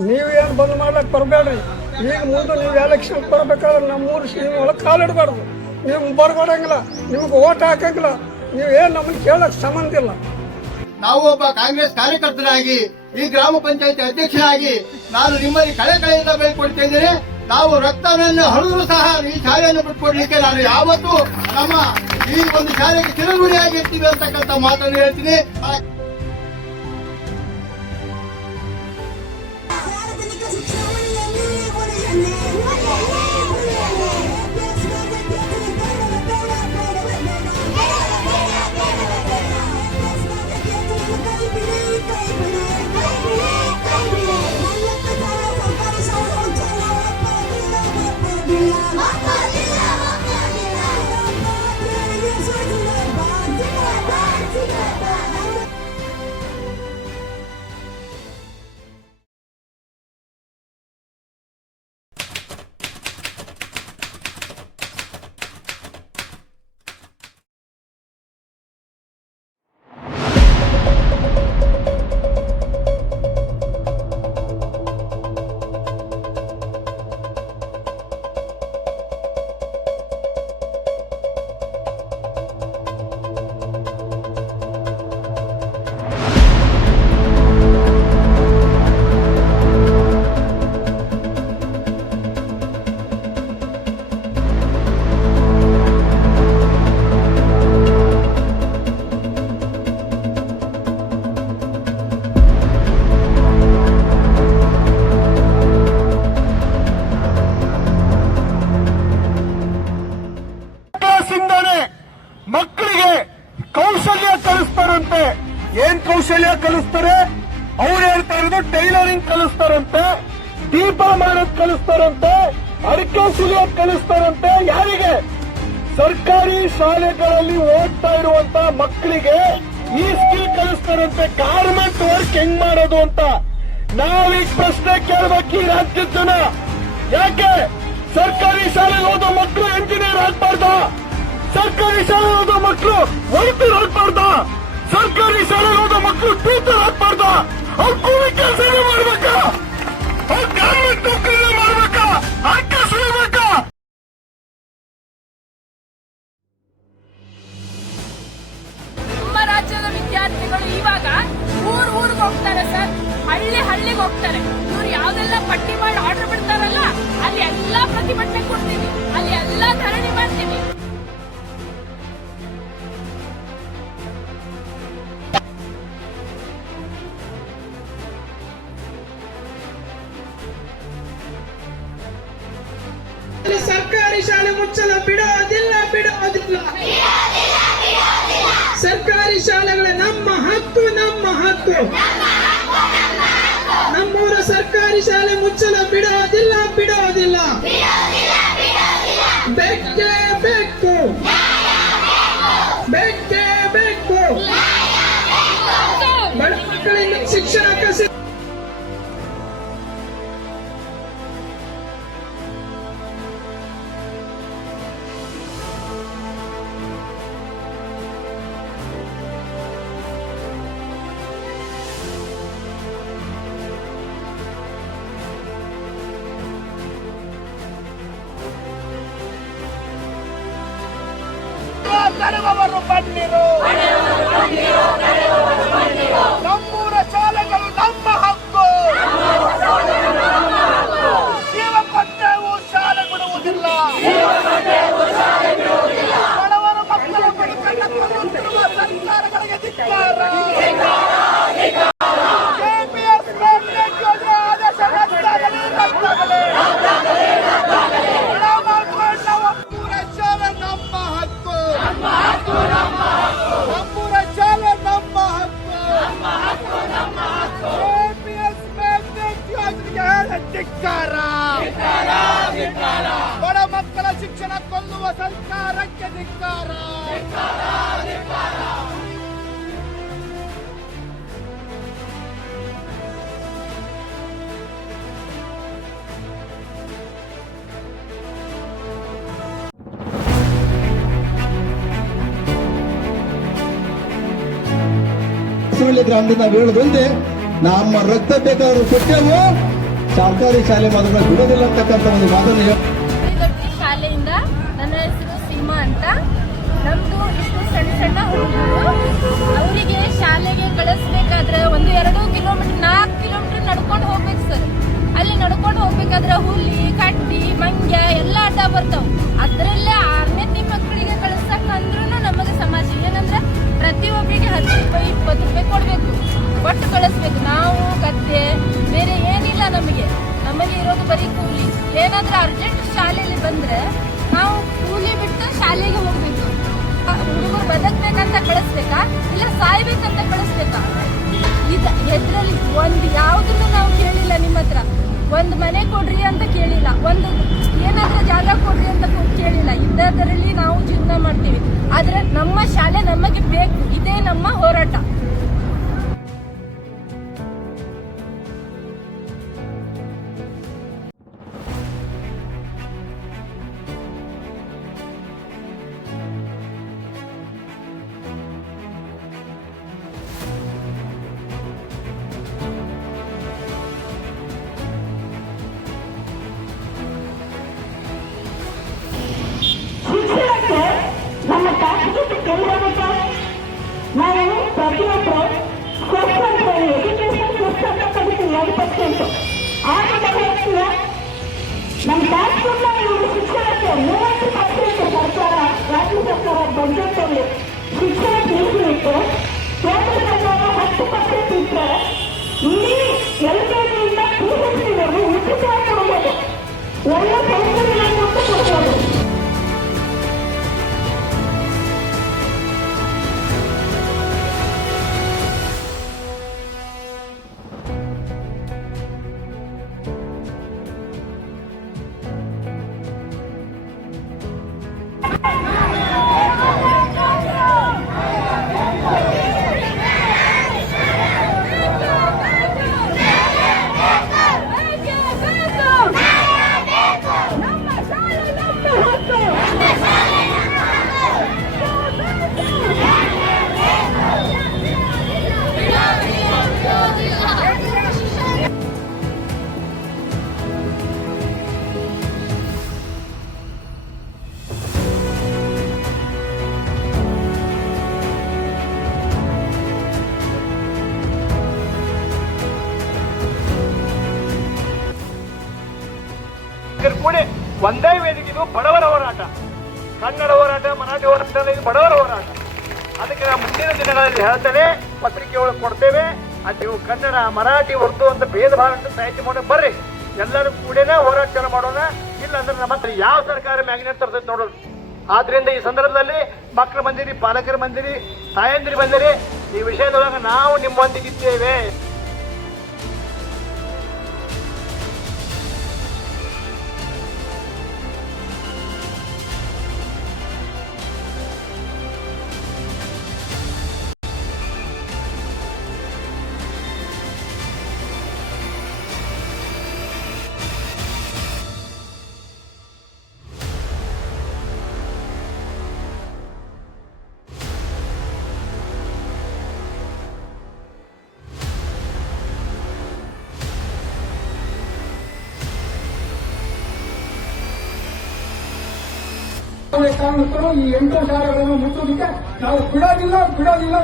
ನೀವೇನು ಬಂದ್ ಮಾಡ್ಲಿಕ್ಕೆ ಬರಬೇಡ್ರಿ. ಈಗ ಮುಂದೆ ನೀವು ಎಲೆಕ್ಷನ್ ಬರಬೇಕಾದ್ರೆ ನಮ್ಮೂರು ಸೀಮೆ ಒಳಗೆ ಕಾಲಿಡಬಾರ್ದು. ನೀವು ಬರ್ಕೊಡಂಗಿಲ್ಲ, ನಿಮ್ಗೆ ಓಟ್ ಹಾಕಂಗಿಲ್ಲ, ನೀವೇನು ನಮ್ಮನ್ನು ಕೇಳಕ್ಕೆ ಸಂಬಂಧ ಇಲ್ಲ. ನಾವು ಒಬ್ಬ ಕಾಂಗ್ರೆಸ್ ಕಾರ್ಯಕರ್ತನಾಗಿ ಈ ಗ್ರಾಮ ಪಂಚಾಯತಿ ಅಧ್ಯಕ್ಷನಾಗಿ ನಾನು ನಿಮ್ಮಲ್ಲಿ ಕಳೆಯಿಂದ ಬೇಡ್ಕೊಳ್ತಾ ಇದ್ದೇನೆ. ನಾವು ರಕ್ತವನ್ನು ಹರಿದ್ರು ಸಹ ಈ ಶಾಲೆಯನ್ನು ಬಿಟ್ಕೊಡ್ಲಿಕ್ಕೆ ನಾನು ಯಾವತ್ತೂ ನಮ್ಮ ಈ ಒಂದು ಶಾಲೆಗೆ ಚಿರಋಣಿಯಾಗಿರ್ತೀವಿ ಅಂತಕ್ಕಂಥ ಮಾತನ್ನು ಹೇಳ್ತೀನಿ. ಮಕ್ಕಳಿಗೆ ಕೌಶಲ್ಯ ಕಲಿಸ್ತಾರಂತೆ. ಏನ್ ಕೌಶಲ್ಯ ಕಲಿಸ್ತಾರೆ? ಅವ್ರು ಹೇಳ್ತಾ ಇರೋದು ಟೈಲರಿಂಗ್ ಕಲಿಸ್ತಾರಂತೆ, ದೀಪ ಮಾಡೋದ್ ಕಲಿಸ್ತಾರಂತೆ, ಅಡಿಕೆ ಸುಲಿಯೋದ್ ಕಲಿಸ್ತಾರಂತೆ. ಯಾರಿಗೆ? ಸರ್ಕಾರಿ ಶಾಲೆಗಳಲ್ಲಿ ಓದ್ತಾ ಇರುವಂತ ಮಕ್ಕಳಿಗೆ ಈ ಸ್ಕಿಲ್ ಕಲಿಸ್ತಾರಂತೆ. ಗಾರ್ಮೆಂಟ್ ವರ್ಕ್ ಹೆಂಗ್ ಮಾಡೋದು ಅಂತ ನಾವೀಗ ಪ್ರಶ್ನೆ ಕೇಳಬೇಕು ಈ ರಾಜ್ಯದ ಜನ. ಯಾಕೆ ಸರ್ಕಾರಿ ಶಾಲೆಗೆ ಓದೋ ಮಕ್ಕಳು ಎಂಜಿನಿಯರ್ ಆಗ್ಬಾರ್ದ? ಸರ್ಕಾರಿ ಶಾಲೆ ಓದೋ ಮಕ್ಕಳು ವೈದ್ಯರು ಆಗ್ಬಾರ್ದ? ಸರ್ಕಾರಿ ಶಾಲೆ ಓದೋ ಮಕ್ಕಳು ಟೀಚರ್ ಆಗ್ಬಾರ್ದ? ಅವ್ರು ಕೂಲಿ ಕೆಲಸನೇ ಮಾಡ್ಬೇಕಾ? ಅವ್ರು ಗಾರ್ಮೆಂಟ್ ನೌಕರಿನೇ ಮಾಡ್ಬೇಕಾ? ಅಕ್ಕ ಸುಲಿಬೇಕಾ? ನಮ್ಮ ರಾಜ್ಯದ ವಿದ್ಯಾರ್ಥಿಗಳು ಇವಾಗ ಊರಿಗೆ ಹೋಗ್ತಾರೆ ಸರ್, ಹಳ್ಳಿಗೆ ಹೋಗ್ತಾರೆ. ಇವ್ರು ಯಾವ್ದೆಲ್ಲ ಪಟ್ಟಿ ಮಾಡಿ ಆರ್ಡರ್ ಬಿಡ್ತಾರಲ್ಲ, ಅಲ್ಲಿ ಎಲ್ಲಾ ಪ್ರತಿಭಟನೆ ಕೊಡ್ತೀವಿ, ಅಲ್ಲಿ ಎಲ್ಲಾ ಧರಣಿ ಮಾಡ್ತೀವಿ. ಸರ್ಕಾರಿ ಶಾಲೆ ಮುಚ್ಚಲು ಬಿಡೋದಿಲ್ಲ. ಸರ್ಕಾರಿ ಶಾಲೆಗಳ ನಮ್ಮ ಹಕ್ಕು. ನಮ್ಮೂರ ಸರ್ಕಾರಿ ಶಾಲೆ ಮುಚ್ಚಲು ಬಿಡೋದಿಲ್ಲ. ಬೇಕೇ ಬೇಕು. ಬಡ ಮಕ್ಕಳಿಂದ ಶಿಕ್ಷಣ ಕಸಿ ಕರೆದವರು ಬನ್ನಿರು. ನಮ್ಮೂರ ಶಾಲೆಗಳು ನಮ್ಮ ಹಕ್ಕು. ಜೀವ ಕೊಟ್ಟೆವು, ಶಾಲೆ ಬಿಡುವುದಿಲ್ಲ. ಬಡವರ ಮಕ್ಕಳ ಬದುಕನ್ನು ಕೊಲ್ಲುತ್ತಿರುವ ಸರ್ಕಾರಗಳಿಗೆ ಧಿಕ್ಕಾರ. KPS ಕ್ಯಾಬಿನೆಟ್ ಯೋಜನೆ ಆದೇಶ ರದ್ದಾಗಲಿ. ನಮ್ಮೂರ ಶಾಲೆ ನಮ್ಮ ಹಕ್ಕು. ನಮ್ಮೂರ ಶಾಲೆ ನಮ್ಮ ಹಕ್ಕು. KPS ಕ್ಯಾಬಿನೆಟ್ ಯೋಜನೆಗೆ ಧಿಕ್ಕಾರ. ಬಡ ಮಕ್ಕಳ ಶಿಕ್ಷಣ ಕೊಲ್ಲುವ ಸರ್ಕಾರಕ್ಕೆ ಧಿಕ್ಕಾರ. ಗ್ರಾಮದಿಂದ ನಾವು ಹೇಳೋದೊಂದೇ, ನಮ್ಮ ರಕ್ತ ಬೇಕಾದ್ರೂ ಕೊಟ್ಟೆವು, ಸರ್ಕಾರಿ ಶಾಲೆ ಮಕ್ಕಳನ್ನ ಬಿಡೋದಿಲ್ಲ ಅಂತಕ್ಕಂಥ ಒಂದು ಮಾತನ್ನು ದೊಡ್ಡ ಶಾಲೆಯಿಂದ ನನ್ನ ಹೆಸರು ಸೀಮಾ ಅಂತ. ನಮ್ದು ಇಷ್ಟು ಸಣ್ಣ ಸಣ್ಣ ಹುಡುಗರು, ಅವರಿಗೆ ಶಾಲೆಗೆ ಕಳಿಸ್ಬೇಕಾದ್ರೆ 1-2 ಕಿಲೋಮೀಟರ್ 4 ಕಿಲೋಮೀಟರ್ ನಡ್ಕೊಂಡು ಹೋಗ್ಬೇಕು ಸರ್. ಅಲ್ಲಿ ನಡ್ಕೊಂಡು ಹೋಗ್ಬೇಕಾದ್ರೆ ಹುಲಿ, ಕಡ್ಡಿ, ಮಂಗ್ಯ ಎಲ್ಲ ಅಡ್ಡ ಬರ್ತಾವ. ಅದರಲ್ಲೇ 6ನೇ ಮಕ್ಕಳಿಗೆ ಕಳಿಸಕ್ಕಂದ್ರೂ ನಮಗೆ ಸಮಸ್ಯೆ ಏನಂದ್ರೆ ಪ್ರತಿಯೊಬ್ಬರಿಗೆ 10 ರೂಪಾಯಿ 20 ರೂಪಾಯಿ ಕೊಡ್ಬೇಕು, ಒಟ್ಟು ಕಳಿಸ್ಬೇಕು. ನಾವು ಗದ್ದೆ ಬೇರೆ ಏನಿಲ್ಲ, ನಮಗೆ ಇರೋದು ಬರೀ ಕೂಲಿ. ಏನಾದ್ರೂ ಅರ್ಜೆಂಟ್ ಶಾಲೆಯಲ್ಲಿ ಬಂದ್ರೆ ನಾವು ಕೂಲಿ ಬಿಟ್ಟು ಶಾಲೆಗೆ ಹೋಗ್ಬೇಕು. ಹುಡುಗರು ಬದುಕ್ಬೇಕಂತ ಕಳಿಸ್ಬೇಕಾ ಇಲ್ಲ ಸಾಯ್ಬೇಕಂತ ಕಳಿಸ್ಬೇಕಾ? ಎದ್ರಲ್ಲಿ ಒಂದು ಯಾವುದನ್ನು ನಾವು ಕೇಳಿಲ್ಲ. ನಿಮ್ಮ ಹತ್ರ ಒಂದು ಮನೆ ಕೊಡ್ರಿ ಅಂತ ಕೇಳಿಲ್ಲ, ಒಂದು ಏನಾದ್ರೂ ಜಾಗ ಕೊಡ್ರಿ ಅಂತ ಕೇಳಿಲ್ಲ. ಇದ್ದದರಲ್ಲಿ ನಾವು ಜೀವನ ಮಾಡ್ತೀವಿ. ಆದ್ರೆ ನಮ್ಮ ಶಾಲೆ ನಮಗೆ ಬೇಕು, ಇದೇ ನಮ್ಮ ಹೋರಾಟ. ಶಿಕ್ಷಣಕ್ಕೆ ನಮ್ಮ ಸಾಂಸ್ಕೃತಿಕ ಕೇಂದ್ರಕ್ಕೆ ನಾವು ಪ್ರತಿಯೊಬ್ಬರು ಎಜುಕೇಶನ್ ಸಿಸ್ಟಮ್ ಕಲಿತು 2%. ಆಗ ನಮ್ಮ ರಾಷ್ಟ್ರದ ಇವರು ಶಿಕ್ಷಣಕ್ಕೆ 30% ಸರ್ಕಾರ, ರಾಜ್ಯ ಸರ್ಕಾರ ಬಜೆಟಲ್ಲಿ ಶಿಕ್ಷಣ ಮೀಸಲಿಟ್ಟು ಕೇಂದ್ರ ಸರ್ಕಾರ 10% ಇಟ್ಟರೆ ಇಲ್ಲಿ LKGಯಿಂದ PhDವರೆಗೂ ಉಚಿತವಾಗಿ ಕೊಡಬಹುದು. ಒಳ್ಳೆ ಸೌಕರ್ಯಗಳನ್ನು ಕೊಡಬಹುದು. ಕೂಡ ಒಂದೇ ವೇದಿಕೆ. ಇದು ಬಡವರ ಹೋರಾಟ, ಕನ್ನಡ ಹೋರಾಟ, ಮರಾಠಿ ಹೋರಾಟ, ಇದು ಬಡವರ ಹೋರಾಟ. ಅದಕ್ಕೆ ನಾವು ಮುಂದಿನ ದಿನಗಳಲ್ಲಿ ಹೇಳ್ತೇವೆ, ಪತ್ರಿಕೆ ಒಳಗೆ ಕೊಡ್ತೇವೆ. ಅದು ನೀವು ಕನ್ನಡ, ಮರಾಠಿ, ಉರ್ದು ಅಂತ ಭೇದ ಭಾವ ಸಾಹಿತ್ಯ ಮಾಡೋಕೆ ಬರ್ರಿ, ಎಲ್ಲರೂ ಕೂಡನೇ ಹೋರಾಟ ಮಾಡೋಣ. ಇಲ್ಲ ಅಂದ್ರೆ ನಮ್ಮ ಹತ್ರ ಯಾವ ಸರ್ಕಾರ ಮ್ಯಾಗ್ನೆಟ್ ತರ್ತೈತೆ ನೋಡೋದು. ಆದ್ರಿಂದ ಈ ಸಂದರ್ಭದಲ್ಲಿ ಮಕ್ಕಳು ಬಂದಿರಿ, ಪಾಲಕರು ಬಂದಿರಿ, ತಾಯಂದಿರು ಬಂದಿರಿ, ಈ ವಿಷಯದೊಳಗೆ ನಾವು ನಿಮ್ಮೊಂದಿಗಿದ್ದೇವೆ. ಕಾರಣಕ್ಕೂ ಈ 8 ಶಾಲೆಗಳನ್ನು ಮುಚ್ಚೋದಕ್ಕೆ ನಾವು ಬಿಡೋದಿಲ್ಲ.